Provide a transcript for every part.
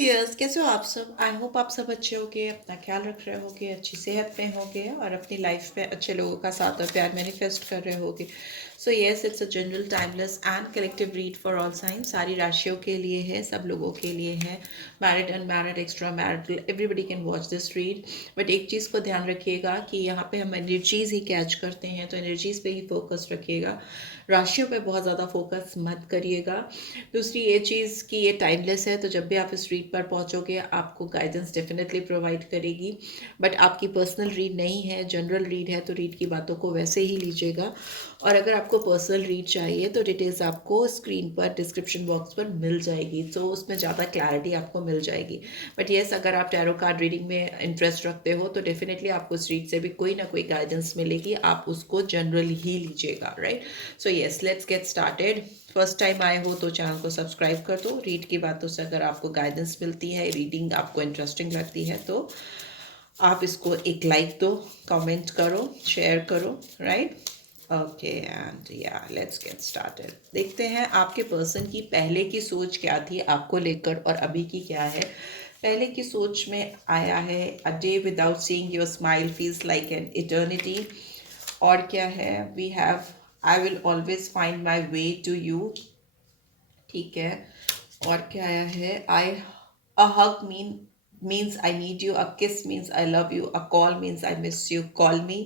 Viewers, कैसे हो आप सब? आई होप आप सब अच्छे होगे, अपना ख्याल रख रहे होगे, अच्छी सेहत में होगे और अपनी लाइफ में अच्छे लोगों का साथ और प्यार मैनिफेस्ट कर रहे होगे। So yes, it's a general timeless and collective read for all sign. सारी राशियों के लिए है, सब लोगों के लिए है, married unmarried extra married, everybody can watch this read. But एक चीज़ को ध्यान रखिएगा कि यहाँ पे हम एनर्जीज ही कैच करते हैं, तो एनर्जीज पे ही फोकस रखिएगा, राशियों पे बहुत ज़्यादा फोकस मत करिएगा। दूसरी ये चीज़ कि ये टाइमलेस है, तो जब भी आप इस रीड पर पहुंचोगे आपको गाइडेंस डेफिनेटली प्रोवाइड करेगी, बट आपकी पर्सनल रीड नहीं है, जनरल रीड है, तो रीड की बातों को वैसे ही लीजिएगा। और अगर आपको पर्सनल रीड चाहिए तो डिटेल्स आपको स्क्रीन पर डिस्क्रिप्शन बॉक्स पर मिल जाएगी, तो उसमें ज़्यादा क्लैरिटी आपको मिल जाएगी। बट येस, अगर आप टैरो कार्ड रीडिंग में इंटरेस्ट रखते हो तो डेफिनेटली आपको इस रीड से भी कोई ना कोई गाइडेंस मिलेगी, आप उसको जनरल ही लीजिएगा, right? So yes, let's get started. First time आए हो तो चैनल को सब्सक्राइब कर दो। रीड की बातों से अगर आपको गाइडेंस मिलती है, रीडिंग आपको इंटरेस्टिंग लगती है, तो आप इसको एक लाइक दो, कमेंट करो, शेयर करो, राइट? ओके, एंड या लेट्स गेट स्टार्टेड। देखते हैं आपके पर्सन की पहले की सोच क्या थी आपको लेकर और अभी की क्या है। पहले की सोच में आया है, a day without seeing your smile feels like an eternity. और क्या है, we have, I will always find my way to you. ठीक है। और क्या आया है, I, a hug means I need you, a kiss means I love you, a call means I miss you, call me.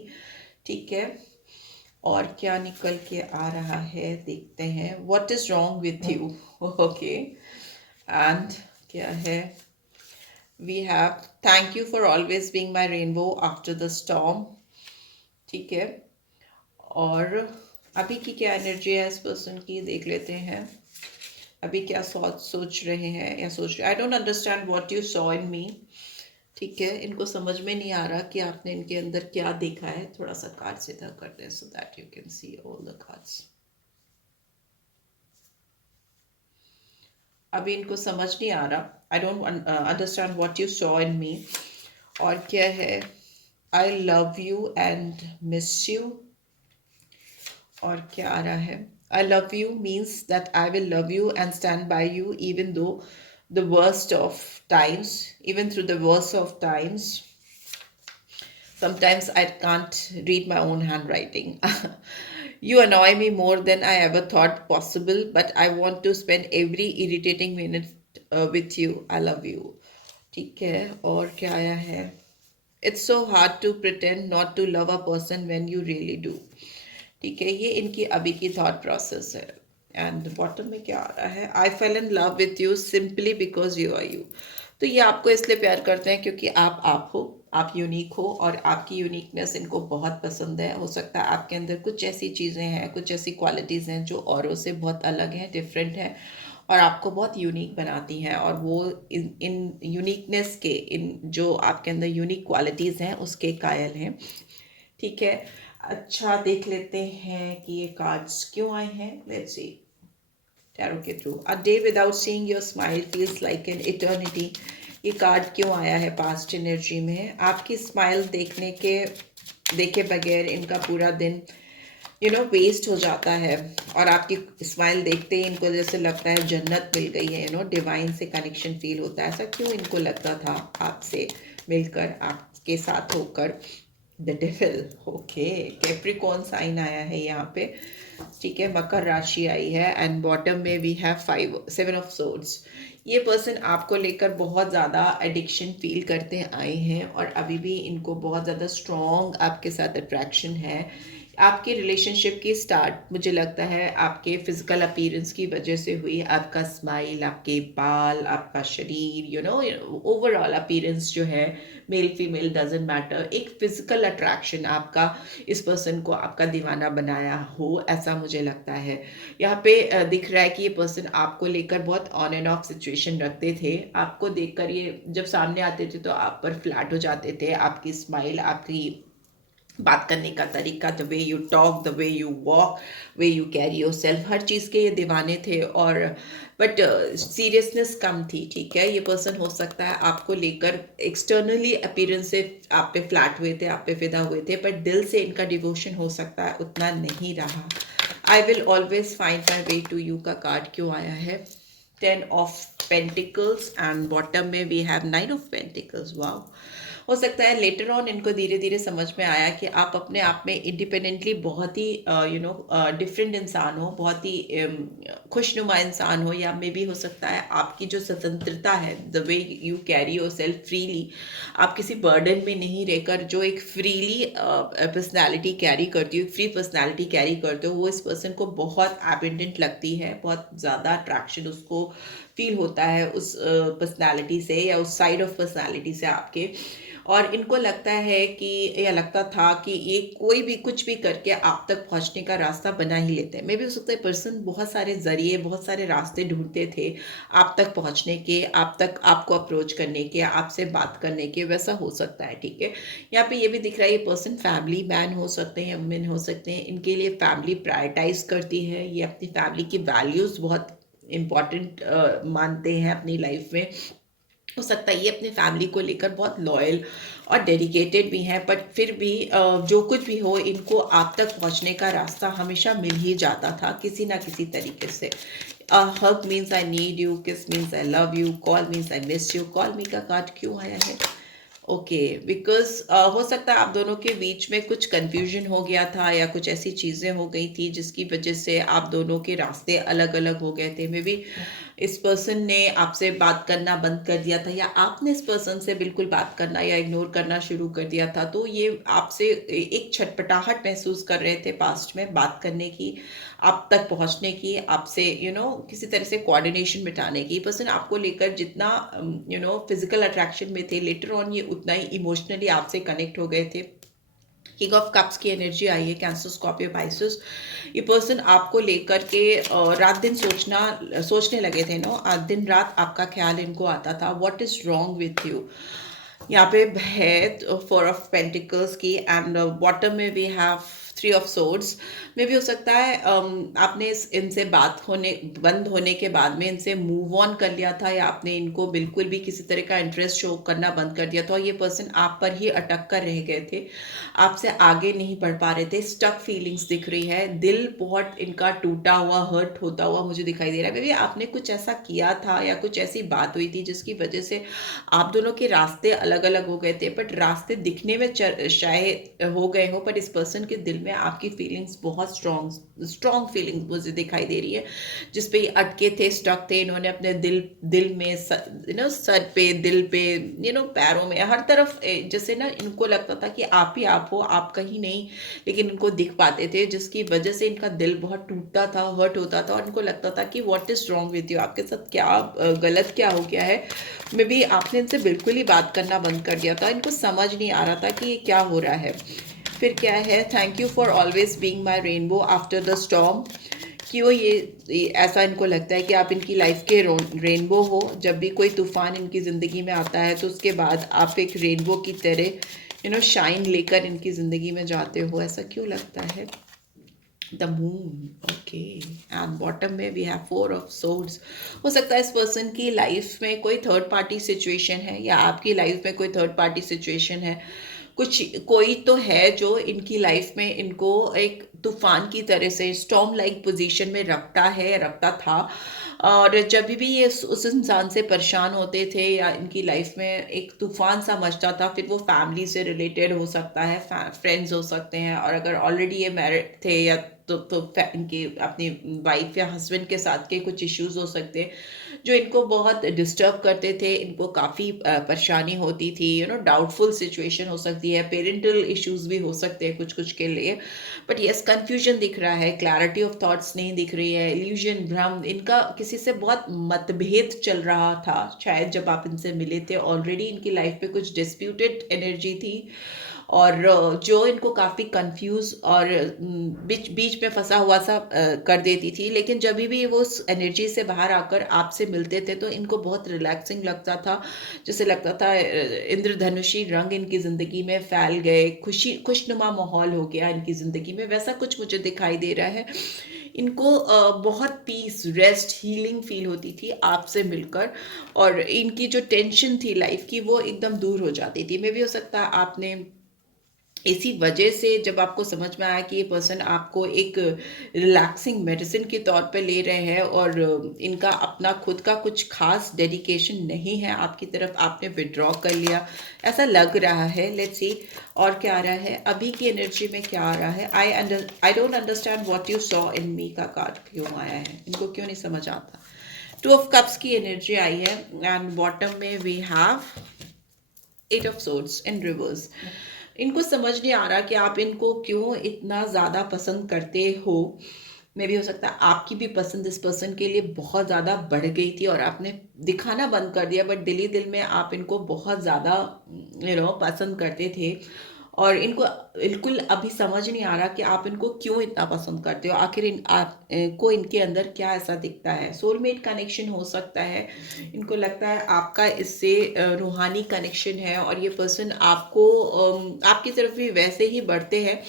ठीक है। और क्या निकल के आ रहा है, देखते हैं। What is wrong with you. Okay. And क्या है, we have, thank you for always being my rainbow after the storm. ठीक है। और अभी की क्या एनर्जी है इस पर्सन की, देख लेते हैं। अभी क्या सोच रहे हैं या सोच रहे, I don't understand what you saw in me. ठीक है, इनको समझ में नहीं आ रहा कि आपने इनके अंदर क्या देखा है। थोड़ा सा कार्ड सीधा कर दें so that you can see all the cards. अभी इनको समझ नहीं आ रहा, I don't understand what you saw in me. और क्या है, I love you and miss you. और क्या आ रहा है, I love you means that I will love you and stand by you even though the worst of times, even through the worst of times. Sometimes I can't read my own handwriting. You annoy me more than I ever thought possible, but I want to spend every irritating minute with you. I love you. ठीक है। और क्या आया है, It's so hard to pretend not to love a person when you really do. ठीक है, ये इनकी अभी की थॉट प्रोसेस है। एंड बॉटम में क्या आ रहा है, I fell in love with you simply because you are you. तो ये आपको इसलिए प्यार करते हैं क्योंकि आप हो, आप यूनिक हो और आपकी यूनिकनेस इनको बहुत पसंद है। हो सकता है आपके अंदर कुछ ऐसी चीज़ें हैं, कुछ ऐसी क्वालिटीज़ हैं जो औरों से बहुत अलग हैं, डिफरेंट हैं और आपको बहुत यूनिक बनाती हैं। और वो इन यूनिकनेस के, इन जो आपके अंदर यूनिक क्वालिटीज़ हैं उसके कायल हैं। ठीक है। अच्छा, देख लेते हैं कि ये कार्ड्स क्यों आए हैं। लेट्स सी टैरो के through. A day without seeing your smile feels like an eternity. ये कार्ड क्यों आया है पास्ट एनर्जी में? आपकी स्माइल देखे बगैर इनका पूरा दिन वेस्ट हो जाता है। और आपकी स्माइल देखते ही इनको जैसे लगता है जन्नत मिल गई है, डिवाइन से कनेक्शन फील होता है। ऐसा क्यों इनको लगता था आपसे मिलकर, आपके साथ होकर? The devil. Okay, Capricorn sign आया है यहाँ पे। ठीक है, मकर राशि आई है एंड बॉटम में वी हैव 7 ऑफ सोर्ड्स। ये पर्सन आपको लेकर बहुत ज़्यादा एडिक्शन फील करते आए हैं और अभी भी इनको बहुत ज़्यादा स्ट्रॉन्ग आपके साथ अट्रैक्शन है। आपके रिलेशनशिप की स्टार्ट मुझे लगता है आपके फिजिकल अपीयरेंस की वजह से हुई। आपका स्माइल, आपके बाल, आपका शरीर, ओवरऑल अपीयरेंस जो है, मेल फीमेल डजेंट मैटर, एक फिजिकल अट्रैक्शन आपका इस पर्सन को आपका दीवाना बनाया हो, ऐसा मुझे लगता है। यहाँ पे दिख रहा है कि ये पर्सन आपको लेकर बहुत ऑन एंड ऑफ सिचुएशन रखते थे। आपको देखकर ये जब सामने आते थे तो आप पर फ्लैट हो जाते थे। आपकी स्माइल, आपकी बात करने का तरीका, the way you talk, the way you walk, way you carry yourself, हर चीज़ के ये दीवाने थे। और बट सीरियसनेस कम थी। ठीक है, ये पर्सन हो सकता है आपको लेकर एक्सटर्नली अपीयरेंस से आप पे फ्लैट हुए थे, आप पे फिदा हुए थे, बट दिल से इनका डिवोशन हो सकता है उतना नहीं रहा। I will always find my way to you का कार्ड क्यों आया है? 10 ऑफ पेंटिकल्स एंड बॉटम में we have 9 of pentacles. Wow. हो सकता है लेटर ऑन इनको धीरे धीरे समझ में आया कि आप अपने आप में इंडिपेंडेंटली बहुत ही डिफरेंट इंसान हो, बहुत ही खुशनुमा इंसान हो, या मे भी हो सकता है आपकी जो स्वतंत्रता है, the way you carry your self freely, आप किसी बर्डन में नहीं रहकर जो एक फ्रीली पर्सनैलिटी कैरी करती हो, फ्री पर्सनैलिटी कैरी करते हो, वो इस पर्सन को बहुत एबेंडेंट लगती है, बहुत ज़्यादा अट्रैक्शन उसको फील होता है उस पर्सनैलिटी से या उस साइड ऑफ पर्सनैलिटी से आपके। और इनको लगता है कि, या लगता था कि ये कोई भी कुछ भी करके आप तक पहुंचने का रास्ता बना ही लेते हैं। मे भी हो सकता है पर्सन बहुत सारे जरिए, बहुत सारे रास्ते ढूंढते थे आप तक पहुंचने के, आप तक आपको अप्रोच करने के, आपसे बात करने के, वैसा हो सकता है। ठीक है, यहाँ पे ये भी दिख रहा है ये पर्सन फैमिली मैन हो सकते हैं, वुमेन हो सकते हैं, इनके लिए फैमिली प्रायोरिटाइज करती है, ये अपनी फैमिली की वैल्यूज बहुत इम्पॉर्टेंट मानते हैं अपनी लाइफ में। हो सकता है ये अपने फैमिली को लेकर बहुत लॉयल और डेडिकेटेड भी हैं, बट फिर भी जो कुछ भी हो, इनको आप तक पहुंचने का रास्ता हमेशा मिल ही जाता था किसी ना किसी तरीके से। हग मीन्स आई नीड यू, किस means I love you, call means I miss you. Call मी का कार्ड क्यों आया है? ओके, बिकॉज हो सकता है आप दोनों के बीच में कुछ कंफ्यूजन हो गया था, या कुछ ऐसी चीज़ें हो गई थी जिसकी वजह से आप दोनों के रास्ते अलग अलग हो गए थे। मे बी इस पर्सन ने आपसे बात करना बंद कर दिया था, या आपने इस पर्सन से बिल्कुल बात करना या इग्नोर करना शुरू कर दिया था। तो ये आपसे एक छटपटाहट महसूस कर रहे थे पास्ट में बात करने की, आप तक पहुंचने की, आपसे किसी तरह से कोऑर्डिनेशन बिठाने की। पर्सन आपको लेकर जितना फिजिकल अट्रैक्शन में थे, लेटर ऑन ये उतना ही इमोशनली आपसे कनेक्ट हो गए थे। किंग ऑफ कप्स की एनर्जी आई है, कैंसर स्कॉर्पियो पाइसेस। ये पर्सन आपको लेकर के रात दिन सोचने लगे थे, दिन रात आपका ख्याल इनको आता था। What is wrong with you? यहाँ पे है 4 ऑफ पेंटिकल्स की, एंड बॉटम में वी हैव 3 ऑफ सोर्ड्स। में भी हो सकता है आपने इनसे बात होने बंद होने के बाद में इनसे मूव ऑन कर लिया था, या आपने इनको बिल्कुल भी किसी तरह का इंटरेस्ट शो करना बंद कर दिया था, और ये पर्सन आप पर ही अटक कर रह गए थे, आपसे आगे नहीं बढ़ पा रहे थे। स्टक फीलिंग्स दिख रही है, दिल बहुत इनका टूटा हुआ, हर्ट होता हुआ मुझे दिखाई दे रहा है। मे बी आपने कुछ ऐसा किया था या कुछ ऐसी बात हुई थी जिसकी वजह से आप दोनों के रास्ते अलग अलग हो गए थे, बट रास्ते दिखने में शायद हो गए हो, पर इस पर्सन के दिल में आपकी फीलिंग्स बहुत स्ट्रॉन्ग फीलिंग्स मुझे दिखाई दे रही है, जिस पे ये अटके थे, स्टक थे। इन्होंने अपने दिल में सर पे, दिल पे, पैरों में, हर तरफ जैसे इनको लगता था कि आप ही आप हो, आप कहीं नहीं, लेकिन इनको दिख पाते थे, जिसकी वजह से इनका दिल बहुत टूटता था, हर्ट होता था, और इनको लगता था कि what is wrong with you, आपके साथ क्या गलत क्या हो गया है। मे बी आपने इनसे बिल्कुल ही बात करना बंद कर दिया था, इनको समझ नहीं आ रहा था कि ये क्या हो रहा है। फिर क्या है, thank you for always being my rainbow after the storm. क्यों ये ऐसा इनको लगता है कि आप इनकी लाइफ के रेनबो हो? जब भी कोई तूफान इनकी ज़िंदगी में आता है तो उसके बाद आप एक रेनबो की तरह शाइन लेकर इनकी ज़िंदगी में जाते हो, ऐसा क्यों लगता है? The moon, okay, and bottom में वी हैव 4 ऑफ सोर्ड्स। हो सकता है इस पर्सन की लाइफ में कोई थर्ड पार्टी सिचुएशन है, या आपकी लाइफ में कोई थर्ड पार्टी सिचुएशन है। कोई तो है जो इनकी लाइफ में इनको एक तूफान की तरह से स्टॉर्म लाइक पोजीशन में रखता था, और जब भी ये उस इंसान से परेशान होते थे या इनकी लाइफ में एक तूफान सा मचता था, फिर वो फैमिली से रिलेटेड हो सकता है, फ्रेंड्स हो सकते हैं, और अगर ऑलरेडी ये मैरिड थे या तो इनके अपनी वाइफ या हस्बैंड के साथ के कुछ इश्यूज हो सकते हैं जो इनको बहुत डिस्टर्ब करते थे, इनको काफ़ी परेशानी होती थी, डाउटफुल सिचुएशन हो सकती है, पेरेंटल इश्यूज भी हो सकते हैं कुछ कुछ के लिए। बट यस, कंफ्यूजन दिख रहा है, क्लैरिटी ऑफ थॉट्स नहीं दिख रही है, इल्यूजन, भ्रम, इनका किसी से बहुत मतभेद चल रहा था शायद जब आप इनसे मिले थे। ऑलरेडी इनकी लाइफ पे कुछ डिस्प्यूटेड एनर्जी थी, और जो इनको काफ़ी कंफ्यूज और बीच बीच में फंसा हुआ सा कर देती थी। लेकिन जब भी वो उस एनर्जी से बाहर आकर आपसे मिलते थे तो इनको बहुत रिलैक्सिंग लगता था, जैसे लगता था इंद्रधनुषी रंग इनकी ज़िंदगी में फैल गए, खुशनुमा माहौल हो गया इनकी ज़िंदगी में, वैसा कुछ मुझे दिखाई दे रहा है। इनको बहुत पीस, रेस्ट, हीलिंग फील होती थी आपसे मिलकर, और इनकी जो टेंशन थी लाइफ की वो एकदम दूर हो जाती थी। मे भी हो सकता है आपने इसी वजह से जब आपको समझ में आया कि ये पर्सन आपको एक रिलैक्सिंग मेडिसिन के तौर पे ले रहे हैं और इनका अपना खुद का कुछ खास डेडिकेशन नहीं है आपकी तरफ, आपने विड्रॉ कर लिया, ऐसा लग रहा है। लेट्स सी और क्या आ रहा है अभी की एनर्जी में, क्या आ रहा है। I don't understand what you saw in me का कार्ड क्यों आया है, इनको क्यों नहीं समझ आता। 2 ऑफ कप्स की एनर्जी आई है एंड बॉटम में we have 8 of swords in reverse. इनको समझ नहीं आ रहा कि आप इनको क्यों इतना ज़्यादा पसंद करते हो। मे भी हो सकता है आपकी भी पसंद इस पर्सन के लिए बहुत ज़्यादा बढ़ गई थी और आपने दिखाना बंद कर दिया, बट दिली दिल में आप इनको बहुत ज़्यादा पसंद करते थे। और इनको बिल्कुल अभी समझ नहीं आ रहा कि आप इनको क्यों इतना पसंद करते हो, आखिर आप को इनके अंदर क्या ऐसा दिखता है। सोलमेट कनेक्शन हो सकता है, इनको लगता है आपका इससे रूहानी कनेक्शन है और ये पर्सन आपको आपकी तरफ भी वैसे ही बढ़ते हैं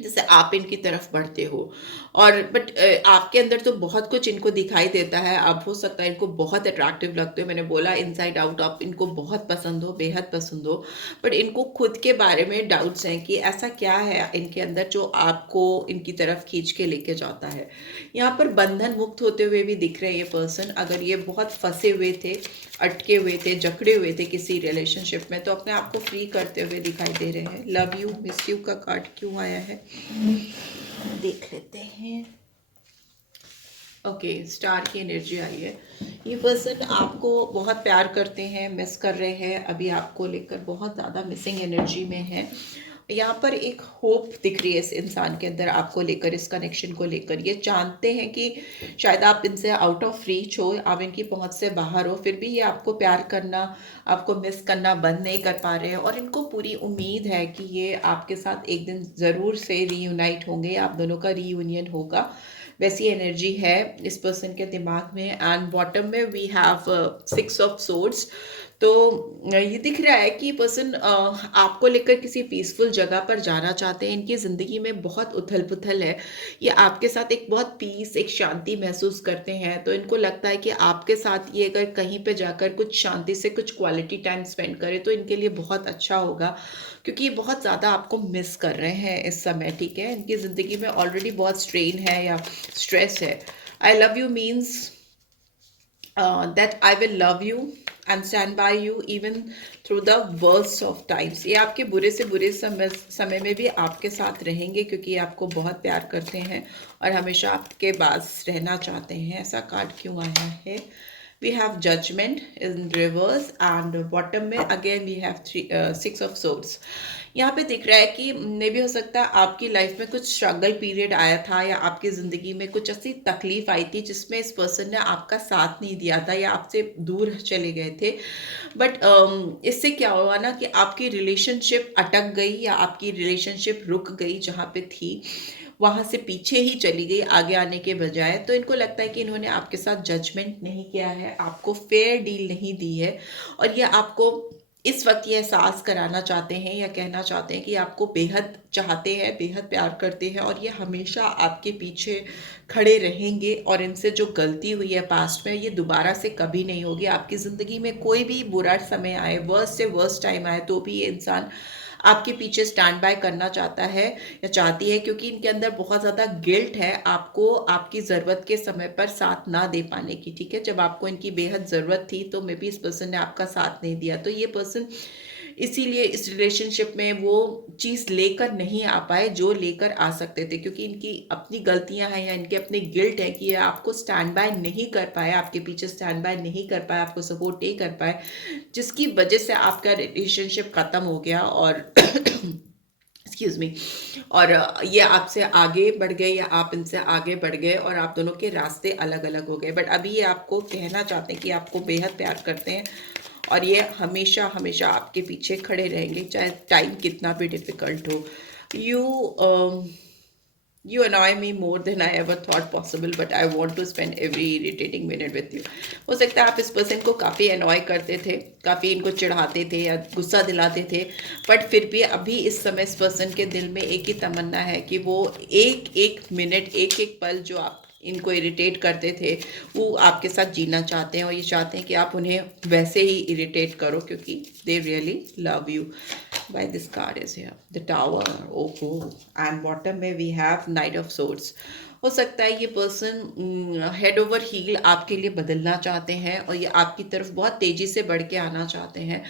जैसे आप इनकी तरफ बढ़ते हो। और बट आपके अंदर तो बहुत कुछ इनको दिखाई देता है, आप हो सकता है इनको बहुत अट्रैक्टिव लगते हो, मैंने बोला इनसाइड आउट आप इनको बहुत पसंद हो, बेहद पसंद हो। बट इनको खुद के बारे में डाउट्स हैं कि ऐसा क्या है इनके अंदर जो आपको इनकी तरफ खींच के लेके जाता है। यहाँ पर बंधन मुक्त होते हुए भी दिख रहे हैं ये पर्सन। अगर ये बहुत फंसे हुए थे, अटके हुए थे, जकड़े हुए थे किसी रिलेशनशिप में, तो अपने आप को फ्री करते हुए दिखाई दे रहे हैं। लव यू मिस यू का कार्ड क्यों आया है देख लेते हैं। ओके, स्टार की एनर्जी आई है। ये पर्सन आपको बहुत प्यार करते हैं, मिस कर रहे हैं, अभी आपको लेकर बहुत ज़्यादा मिसिंग एनर्जी में है। यहाँ पर एक होप दिख रही है इस इंसान के अंदर आपको लेकर, इस कनेक्शन को लेकर। ये जानते हैं कि शायद आप इनसे आउट ऑफ रीच हो, आप इनकी पहुंच से बाहर हो, फिर भी ये आपको प्यार करना, आपको मिस करना बंद नहीं कर पा रहे हैं। और इनको पूरी उम्मीद है कि ये आपके साथ एक दिन ज़रूर से रीयूनाइट होंगे, आप दोनों का रीयूनियन होगा। वैसी एनर्जी है इस पर्सन के दिमाग में। एंड बॉटम में वी हैव 6 ऑफ सोर्ड्स। तो ये दिख रहा है कि पर्सन आपको लेकर किसी पीसफुल जगह पर जाना चाहते हैं। इनकी ज़िंदगी में बहुत उथल पुथल है, ये आपके साथ एक बहुत पीस, एक शांति महसूस करते हैं। तो इनको लगता है कि आपके साथ ये अगर कहीं पे जाकर कुछ शांति से कुछ क्वालिटी टाइम स्पेंड करे तो इनके लिए बहुत अच्छा होगा, क्योंकि ये बहुत ज़्यादा आपको मिस कर रहे हैं इस समय। ठीक है, इनकी ज़िंदगी में ऑलरेडी बहुत स्ट्रेन है या स्ट्रेस है। I love you means that I will love you and stand by you even through the worst of times। ये आपके बुरे से बुरे समय में भी आपके साथ रहेंगे, क्योंकि ये आपको बहुत प्यार करते हैं और हमेशा आपके पास रहना चाहते हैं। ऐसा कार्ड क्यों आया है। we have judgment in reverse and bottom में again we have 6 of swords। यहाँ पे दिख रहा है कि मे भी हो सकता है आपकी लाइफ में कुछ स्ट्रगल पीरियड आया था या आपकी ज़िंदगी में कुछ ऐसी तकलीफ आई थी जिसमें इस पर्सन ने आपका साथ नहीं दिया था या आपसे दूर चले गए थे। बट इससे क्या हुआ ना कि आपकी रिलेशनशिप अटक गई या आपकी रिलेशनशिप रुक गई, जहाँ पे थी वहाँ से पीछे ही चली गई आगे आने के बजाय। तो इनको लगता है कि इन्होंने आपके साथ जजमेंट नहीं किया है, आपको फेयर डील नहीं दी है, और ये आपको इस वक्त ये एहसास कराना चाहते हैं या कहना चाहते हैं कि आपको बेहद चाहते हैं, बेहद प्यार करते हैं और ये हमेशा आपके पीछे खड़े रहेंगे। और इनसे जो गलती हुई है पास्ट में, ये दोबारा से कभी नहीं होगी। आपकी ज़िंदगी में कोई भी बुरा समय आए, वर्स्ट से वर्स्ट टाइम आए, तो भी ये इंसान आपके पीछे स्टैंड बाय करना चाहता है या चाहती है, क्योंकि इनके अंदर बहुत ज़्यादा गिल्ट है आपको आपकी ज़रूरत के समय पर साथ ना दे पाने की। ठीक है, जब आपको इनकी बेहद ज़रूरत थी तो मे बी इस पर्सन ने आपका साथ नहीं दिया। तो ये पर्सन इसीलिए इस रिलेशनशिप में वो चीज़ लेकर नहीं आ पाए जो लेकर आ सकते थे, क्योंकि इनकी अपनी गलतियां हैं या इनके अपने गिल्ट है कि ये आपको स्टैंड बाय नहीं कर पाए, आपके पीछे स्टैंड बाय नहीं कर पाए, आपको सपोर्ट नहीं कर पाए, जिसकी वजह से आपका रिलेशनशिप ख़त्म हो गया। और एक्सक्यूज मी, और ये आपसे आगे बढ़ गए या आप इनसे आगे बढ़ गए और आप दोनों के रास्ते अलग अलग हो गए। बट अभी ये आपको कहना चाहते हैं कि आपको बेहद प्यार करते हैं और ये हमेशा हमेशा आपके पीछे खड़े रहेंगे, चाहे टाइम कितना भी डिफिकल्ट हो। You annoy me more than I ever thought possible, but I want to spend every irritating minute with you। हो सकता है आप इस पर्सन को काफ़ी अनॉय करते थे, काफ़ी इनको चिढ़ाते थे या गुस्सा दिलाते थे, बट फिर भी अभी इस समय इस पर्सन के दिल में एक ही तमन्ना है कि वो एक एक मिनट, एक एक पल जो आप इनको इरिटेट करते थे वो आपके साथ जीना चाहते हैं, और ये चाहते हैं कि आप उन्हें वैसे ही इरिटेट करो, क्योंकि they really love you. Why this card is here? The Tower. Oh, and bottom में we have Knight of Swords. हो सकता है ये पर्सन हेड ओवर हील आपके लिए बदलना चाहते हैं और ये आपकी तरफ बहुत तेजी से बढ़ के आना चाहते हैं।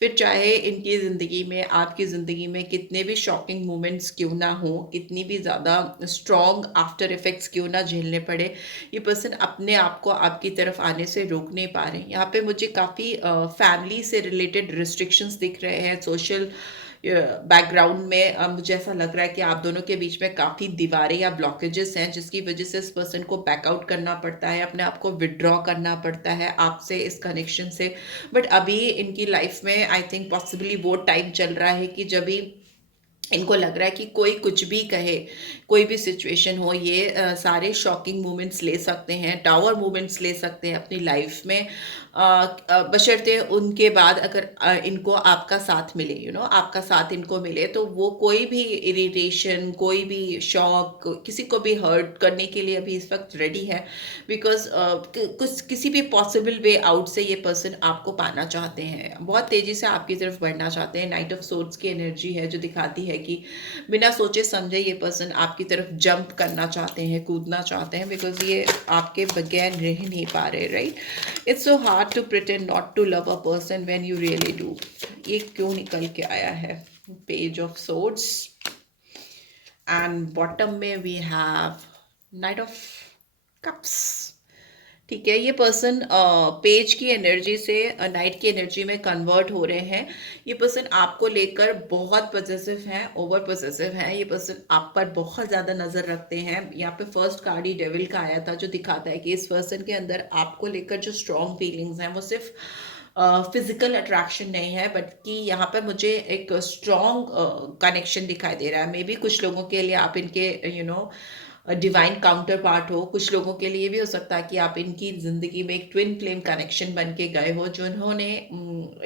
फिर चाहे इनकी ज़िंदगी में, आपकी ज़िंदगी में कितने भी शॉकिंग मोमेंट्स क्यों ना हो, कितनी भी ज़्यादा स्ट्रॉन्ग आफ्टर इफेक्ट्स क्यों ना झेलने पड़े, ये पर्सन अपने आप को आपकी तरफ आने से रोक नहीं पा रहे हैं। यहाँ पे मुझे काफ़ी फैमिली से रिलेटेड रिस्ट्रिक्शंस दिख रहे हैं। सोशल बैकग्राउंड में मुझे ऐसा लग रहा है कि आप दोनों के बीच में काफ़ी दीवारें या ब्लॉकेजेस हैं, जिसकी वजह से इस पर्सन को बैकआउट करना पड़ता है, अपने आप को विड्रॉ करना पड़ता है आपसे, इस कनेक्शन से। बट अभी इनकी लाइफ में आई थिंक पॉसिबली वो टाइम चल रहा है कि जब भी इनको लग रहा है कि कोई कुछ भी कहे, कोई भी सिचुएशन हो, ये सारे शॉकिंग मोमेंट्स ले सकते हैं, टावर मोमेंट्स ले सकते हैं अपनी लाइफ में, बशर्ते उनके बाद अगर इनको आपका साथ मिले, आपका साथ इनको मिले, तो वो कोई भी इरिटेशन, कोई भी शॉक, किसी को भी हर्ट करने के लिए अभी इस वक्त रेडी है। बिकॉज कुछ किसी भी पॉसिबल वे आउट से ये पर्सन आपको पाना चाहते हैं, बहुत तेज़ी से आपकी तरफ बढ़ना चाहते हैं। नाइट ऑफ सोर्ड्स की एनर्जी है जो दिखाती है कि बिना सोचे समझे ये पर्सन आपकी तरफ जंप करना चाहते हैं, कूदना चाहते हैं, बिकॉज ये आपके बगैर रह नहीं पा रहे, right. It's so hard to pretend not to love a person when you really do. ये क्यों निकल के आया है? Page of swords and bottom में we have knight of cups. ठीक है, ये पर्सन पेज की एनर्जी से नाइट की एनर्जी में कन्वर्ट हो रहे हैं। ये पर्सन आपको लेकर बहुत पॉसेसिव हैं, ओवर पॉसेसिव हैं। ये पर्सन आप पर बहुत ज़्यादा नज़र रखते हैं। यहाँ पे फर्स्ट कार्ड ही डेविल का आया था, जो दिखाता है कि इस पर्सन के अंदर आपको लेकर जो स्ट्रॉन्ग फीलिंग्स हैं वो सिर्फ फिजिकल अट्रैक्शन नहीं है, बट कि यहाँ पर मुझे एक स्ट्रॉन्ग कनेक्शन दिखाई दे रहा है। मे बी कुछ लोगों के लिए आप इनके डिवाइन काउंटर पार्ट हो, कुछ लोगों के लिए भी हो सकता है कि आप इनकी ज़िंदगी में एक ट्विन फ्लेम कनेक्शन बन के गए हो, जो इन्होंने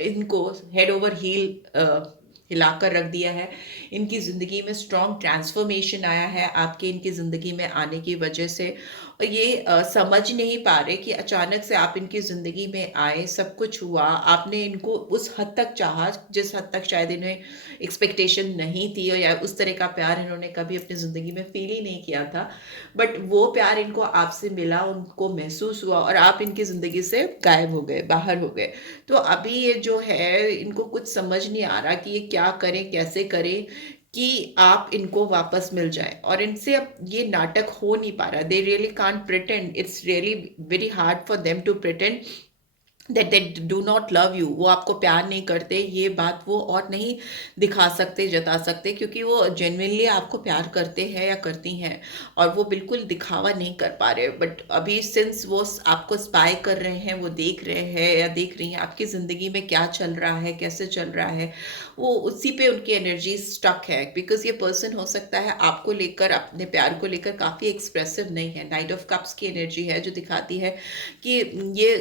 इनको हेड ओवर हील हिलाकर रख दिया है। इनकी ज़िंदगी में स्ट्रॉन्ग ट्रांसफॉर्मेशन आया है आपके इनकी ज़िंदगी में आने की वजह से। और ये समझ नहीं पा रहे कि अचानक से आप इनकी ज़िंदगी में आए, सब कुछ हुआ, आपने इनको उस हद तक चाहा जिस हद तक शायद इन्हें एक्सपेक्टेशन नहीं थी, या उस तरह का प्यार इन्होंने कभी अपनी ज़िंदगी में फील ही नहीं किया था। बट वो प्यार इनको आपसे मिला, उनको महसूस हुआ, और आप इनकी ज़िंदगी से गायब हो गए, बाहर हो गए। तो अभी ये जो है, इनको कुछ समझ नहीं आ रहा कि ये क्या करें, कैसे करें कि आप इनको वापस मिल जाए। और इनसे अब ये नाटक हो नहीं पा रहा। They really can't pretend, it's really very hard for them to pretend that they do not love you. वो आपको प्यार नहीं करते, ये बात वो और नहीं दिखा सकते, जता सकते, क्योंकि वो जेन्युइनली आपको प्यार करते हैं या करती हैं, और वो बिल्कुल दिखावा नहीं कर पा रहे। बट अभी सिंस वो आपको स्पाई कर रहे हैं, वो देख रहे हैं या देख रही हैं आपकी ज़िंदगी में क्या चल रहा है, कैसे चल रहा है, वो उसी पे उनकी एनर्जी स्टक है। बिकॉज ये पर्सन हो सकता है आपको लेकर, अपने प्यार को लेकर काफ़ी एक्सप्रेसिव नहीं है। नाइट ऑफ कप्स की एनर्जी है जो दिखाती है कि ये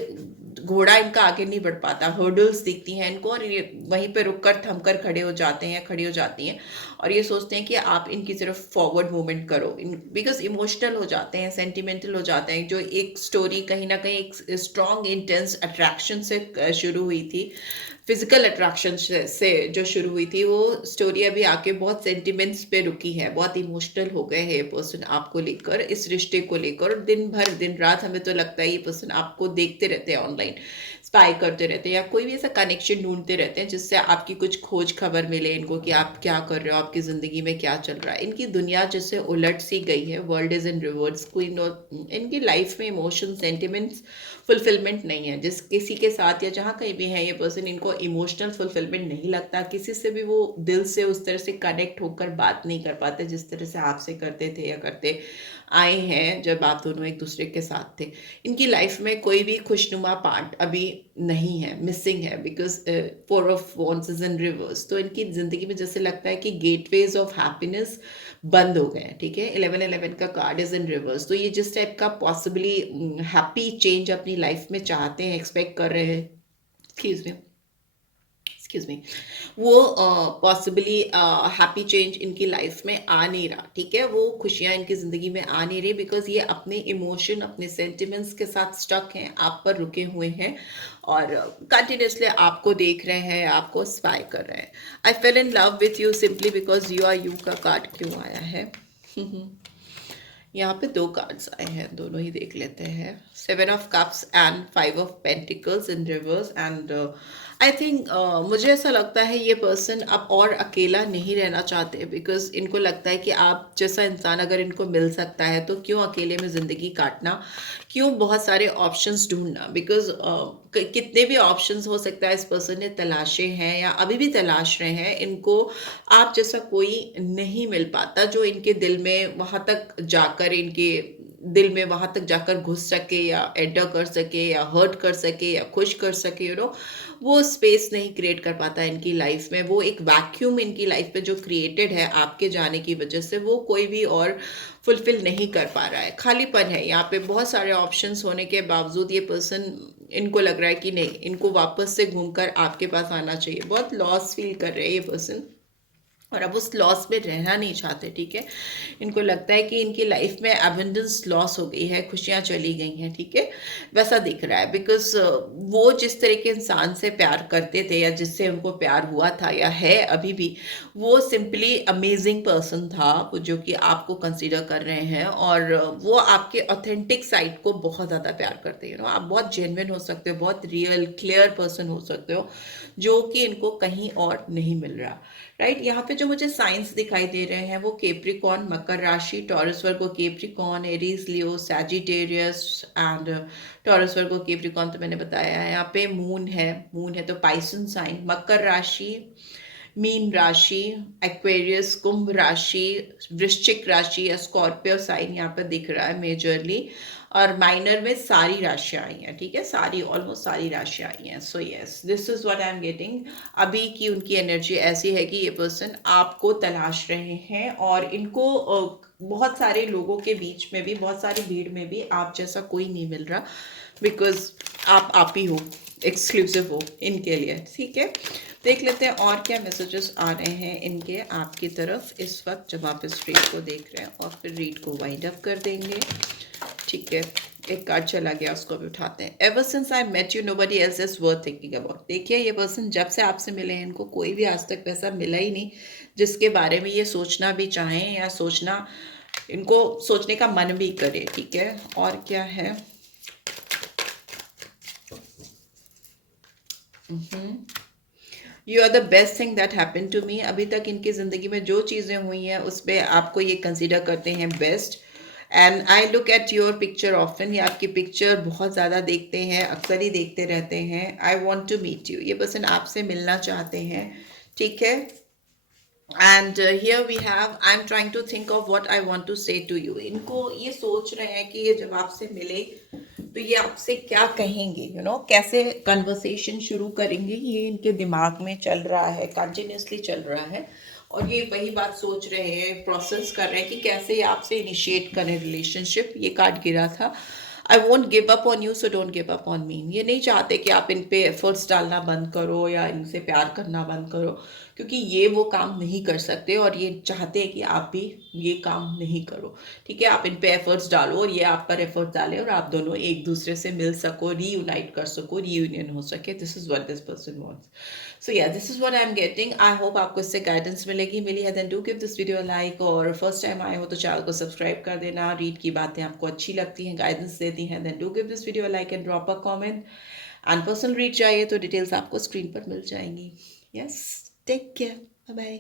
घोड़ा इनका आगे नहीं बढ़ पाता, हर्डल्स दिखती हैं इनको, और ये वहीं पे रुक कर थम कर खड़े हो जाते हैं, खड़ी हो जाती हैं, और ये सोचते हैं कि आप इनकी तरफ फॉरवर्ड मूवमेंट करो। बिकॉज इमोशनल हो जाते हैं, सेंटिमेंटल हो जाते हैं। जो एक स्टोरी कहीं ना कहीं एक स्ट्रॉन्ग इंटेंस अट्रैक्शन से शुरू हुई थी, फिजिकल अट्रैक्शन से जो शुरू हुई थी, वो स्टोरी अभी आके बहुत सेंटिमेंट्स पे रुकी है। बहुत इमोशनल हो गए हैं ये पर्सन आपको लेकर, इस रिश्ते को लेकर। दिन भर दिन रात हमें तो लगता है ये पर्सन आपको देखते रहते हैं, ऑनलाइन स्पाई करते रहते हैं, या कोई भी ऐसा कनेक्शन ढूंढते रहते हैं जिससे आपकी कुछ खोज खबर मिले इनको कि आप क्या कर रहे हो, आपकी ज़िंदगी में क्या चल रहा है। इनकी दुनिया जैसे उलट सी गई है, वर्ल्ड इज़ इन रिवर्स। कोई इनकी लाइफ में इमोशन, सेंटिमेंट्स, फुलफिलमेंट नहीं है। जिस किसी के साथ या जहाँ कहीं भी है ये पर्सन, इनको इमोशनल फुलफिलमेंट नहीं लगता। किसी से भी वो दिल से उस तरह से कनेक्ट होकर बात नहीं कर पाते जिस तरह से आपसे करते थे या करते आए हैं जब आप दोनों एक दूसरे के साथ थे। इनकी लाइफ में कोई भी खुशनुमा पार्ट अभी नहीं है, मिसिंग है, because 4 of Wands is in reverse. तो इनकी ज़िंदगी में जैसे लगता है कि गेटवेज ऑफ हैप्पीनेस बंद हो गए हैं। ठीक है, 1111 का कार्ड इज इन रिवर्स। तो ये जिस टाइप का पॉसिबली हैप्पी चेंज अपनी लाइफ में चाहते हैं, एक्सपेक्ट कर रहे हैं, एक्सक्यूज मी, एक्सक्यूज मी, वो पॉसिबली हैप्पी चेंज इनकी लाइफ में आ नहीं रहा, ठीक है, वो खुशियाँ इनकी ज़िंदगी में आ नहीं रही, बिकॉज ये अपने इमोशन, अपने सेंटिमेंट्स के साथ स्टक हैं, आप पर रुके हुए हैं और कंटिन्यूसली आपको देख रहे हैं, आपको स्पाई कर रहे हैं। I fell in love with you simply because you are you का कार्ड क्यों आया है? यहाँ पे दो कार्ड्स आए हैं, दोनों ही देख लेते हैं। 7 of cups and 5 of pentacles in reverse and I think मुझे ऐसा लगता है ये पर्सन अब और अकेला नहीं रहना चाहते, बिकॉज इनको लगता है कि आप जैसा इंसान अगर इनको मिल सकता है तो क्यों अकेले में ज़िंदगी काटना, क्यों बहुत सारे ऑप्शंस ढूंढना, बिकॉज कितने भी ऑप्शंस हो सकता है इस पर्सन ने तलाशे हैं या अभी भी तलाश रहे हैं, इनको आप जैसा कोई नहीं मिल पाता जो इनके दिल में वहां तक जाकर, इनके दिल में वहां तक जाकर घुस सके या एंटर कर सके या हर्ट कर सके या खुश कर सके, वो स्पेस नहीं क्रिएट कर पाता इनकी लाइफ में। वो एक वैक्यूम इनकी लाइफ में जो क्रिएटेड है आपके जाने की वजह से, वो कोई भी और फुलफिल नहीं कर पा रहा है, खालीपन है यहाँ पे। बहुत सारे ऑप्शंस होने के बावजूद ये पर्सन, इनको लग रहा है कि नहीं, इनको वापस से घूमकर आपके पास आना चाहिए। बहुत लॉस फील कर रहे हैं ये पर्सन और अब उस लॉस में रहना नहीं चाहते, ठीक है। इनको लगता है कि इनकी लाइफ में एबंडेंस लॉस हो गई है, खुशियाँ चली गई हैं, ठीक है, वैसा दिख रहा है। बिकॉज वो जिस तरह के इंसान से प्यार करते थे या जिससे उनको प्यार हुआ था या है अभी भी, वो सिंपली अमेजिंग पर्सन था, वो जो कि आपको कंसिडर कर रहे हैं और वो आपके ऑथेंटिक साइड को बहुत ज़्यादा प्यार करते हैं। आप बहुत जेन्युइन हो सकते हो, बहुत रियल क्लियर पर्सन हो सकते हो, जो कि इनको कहीं और नहीं मिल रहा, राइट। यहाँ पे जो मुझे साइंस दिखाई दे रहे हैं वो केप्रिकॉन, मकर राशि, Taurus Virgo Capricorn, Aries, Leo, Sagittarius and Taurus Virgo Capricorn तो मैंने बताया है। यहाँ पे मून है, मून है तो पाइसन साइन, मकर राशि, मीन राशि, एक्वेरियस, कुंभ राशि, वृश्चिक राशि या स्कॉर्पियो साइन यहाँ पर दिख रहा है मेजरली, और माइनर में सारी राशियां आई हैं, ठीक है, सारी, ऑलमोस्ट सारी राशियां आई हैं। So yes, this is what I am getting अभी की उनकी एनर्जी ऐसी है कि ये पर्सन आपको तलाश रहे हैं और इनको बहुत सारे लोगों के बीच में भी, बहुत सारी भीड़ में भी आप जैसा कोई नहीं मिल रहा, बिकॉज आप ही हो, एक्सक्लूसिव हो इनके लिए, ठीक है। देख लेते हैं और क्या मैसेजेस आ रहे हैं इनके आपकी तरफ इस वक्त जब आप इस रीड को देख रहे हैं, और फिर रीड को वाइंड अप कर देंगे, ठीक है। एक कार्ड चला गया, उसको भी उठाते हैं। Ever since I met you nobody else is worth thinking about. देखिए ये पर्सन जब से आपसे मिले हैं, इनको कोई भी आज तक वैसा मिला ही नहीं जिसके बारे में ये सोचना भी चाहें या सोचना, इनको सोचने का मन भी करे, ठीक है। और क्या है? You are the best thing that happen to me. अभी तक इनकी ज़िंदगी में जो चीज़ें हुई हैं उस पर आपको ये कंसिडर करते हैं best. And I look at your picture often, ये आपकी पिक्चर बहुत ज़्यादा देखते हैं, अक्सर ही देखते रहते हैं। I want to meet you, ये पर्सन आपसे मिलना चाहते हैं, ठीक है। And here we have, I am trying to think of what I want to say to you. इनको ये सोच रहे हैं कि ये जब आपसे मिले तो ये आपसे क्या कहेंगे, कैसे कन्वर्सेशन शुरू करेंगे, ये इनके दिमाग में चल रहा है, कंटिन्यूसली चल रहा है। और ये वही बात सोच रहे हैं, प्रोसेस कर रहे हैं कि कैसे ये आपसे इनिशिएट करें रिलेशनशिप। ये कार्ड गिरा था, I won't give up on you so don't give up on me. ये नहीं चाहते कि आप इन पे एफर्ट्स डालना बंद करो या इनसे प्यार करना बंद करो, क्योंकि ये वो काम नहीं कर सकते और ये चाहते हैं कि आप भी ये काम नहीं करो, ठीक है। आप इन पे एफर्ट्स डालो और ये आप पर एफर्ट्स डालें और आप दोनों एक दूसरे से मिल सको, रीयूनाइट कर सको, रीयूनियन हो सके। This is what this person wants. So yeah, this is what I am getting. I hope आपको इससे गाइडेंस मिलेगी, मिली है then do give this video like, और फर्स्ट टाइम आए हो तो चैनल को सब्सक्राइब कर देना। रीड की बातें आपको अच्छी लगती हैं, गाइडेंस देती हैं, then do give this video like and drop a comment. And personal read चाहिए तो डिटेल्स आपको स्क्रीन पर मिल जाएंगी। Yes, take care, bye bye.